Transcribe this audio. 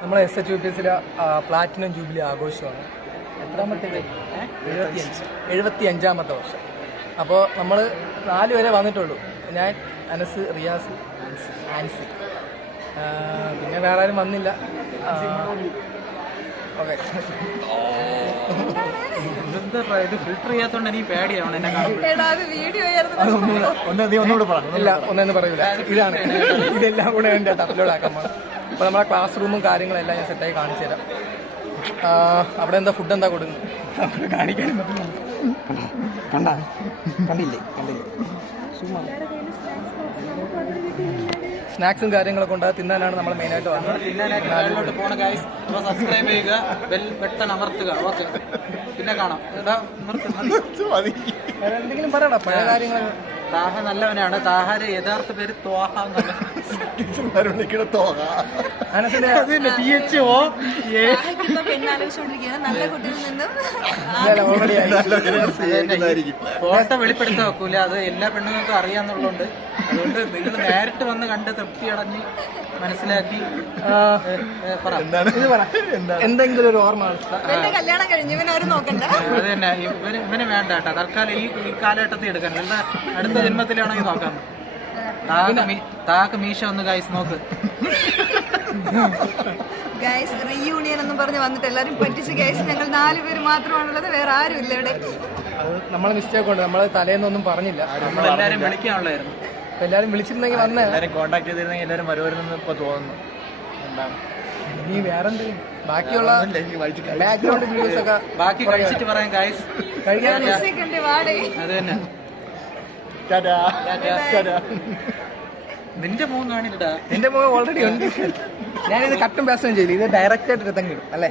നമ്മൾ SHUPS platinum jubilee ആഘോഷമാണ്. എത്രാമത്തേത്? 75ാമത്തെ വർഷം. അപ്പോൾ നമ്മൾ 4 പേരെ വന്നിട്ടുള്ളൂ. ഞാൻ, അനസ്, റിയാസ്, ആൻസി. പിന്നെ വേറെ ആരും വന്നില്ല. ഓക്കെ, ഫിൽട്ടർ ചെയ്യാത്തോണ്ട് എനിക്ക് പേടിയാവണം എന്നെ ഇല്ല, ഒന്നെന്ന് പറയൂല. ഇതാണ്, ഇതെല്ലാം കൂടെ എൻ്റെ അപ്ലോഡ് ആക്കാൻ പോകണം. അപ്പോൾ നമ്മളെ ക്ലാസ് റൂമും കാര്യങ്ങളെല്ലാം ഞാൻ സെറ്റായി കാണിച്ചു തരാം. അവിടെ എന്താ ഫുഡ് എന്താ കൊടുക്കുന്നത് കാണിക്കാനും പറ്റില്ല. കണ്ടില്ലേ സ്നാക്സും കാര്യങ്ങളൊക്കെ ഉണ്ട്. തിന്നാനാണ് നമ്മൾ മെയിനായിട്ട് വന്നത്. സബ്സ്ക്രൈബ് ചെയ്യുക, ബെൽ ബട്ടൺ അമർത്തുക. ഓക്കെ, പിന്നെ കാണാം. എന്തെങ്കിലും പറയടാ പഴയ കാര്യങ്ങൾ. താഹ നല്ലവനാണ്. താഹാരെ യഥാർത്ഥ പേര് തോഹ എന്നല്ല. ഫോട്ടോ വെളിപ്പെടുത്താൻ വെക്കൂല, അത് എല്ലാ പെണ്ണുങ്ങൾക്കും അറിയാന്നുള്ളതുകൊണ്ട്. അതുകൊണ്ട് നിങ്ങൾ നേരിട്ട് വന്ന് കണ്ട് തൃപ്തി അടഞ്ഞ് മനസ്സിലാക്കി എന്തെങ്കിലും ഒരു ഓർമ്മ. കല്യാണം കഴിഞ്ഞു അത് തന്നെ. ഇവന് വേണ്ട കേട്ടോ തൽക്കാലം ഈ കാലഘട്ടത്തിൽ എടുക്കാൻ. എന്താ അടുത്ത ജന്മത്തിലാണെങ്കിൽ നോക്കാം. താക്ക് മീശ ഒന്ന് ഗൈസ് നോക്ക്. ഗൈസ് റീയൂണിയൻ എന്ന് പറഞ്ഞ് വന്നിട്ട് എല്ലാരും പറ്റിച്ച്. ഗൈസ് ഞങ്ങൾ 4 പേര് മാത്രമാണുള്ളത്, വേറെ ആരും ഇല്ല ഇവിടെ. അത് നമ്മളെ മിസ്റ്റേക്ക് ഉണ്ട്. നമ്മൾ തലേന്നൊന്നും പറഞ്ഞില്ല. നമ്മളെല്ലാരും വിളിക്കാനുള്ളായിരുന്നു. എല്ലാരും വിളിച്ചിരുന്നെങ്കിൽ വന്നേ. എല്ലാരും കോൺടാക്ട് ചെയ്തിരുന്നെങ്കിൽ എല്ലാരും വരുമായിരുന്നു ഇപ്പൊ തോന്നുന്നു. എന്താണ് നീ വേറെന്തെങ്കിലും ബാക്കിയുള്ള ബാക്ക്ഗ്രൗണ്ട് വീഡിയോസ് ഒക്കെ ബാക്കി കഴിച്ചിട്ട് പറയാം ഗൈസ്. അത് തന്നെ. നിന്റെ മുഖം കാണില്ലടാ. എന്റെ മുഖം ഓൾറെഡി ഉണ്ട്. ഞാനിത് കട്ടും പാസും ചെയ്യില്ല. ഇത് ഡയറക്റ്റ് ആയിട്ട് രത്തം കിട്ടും അല്ലേ?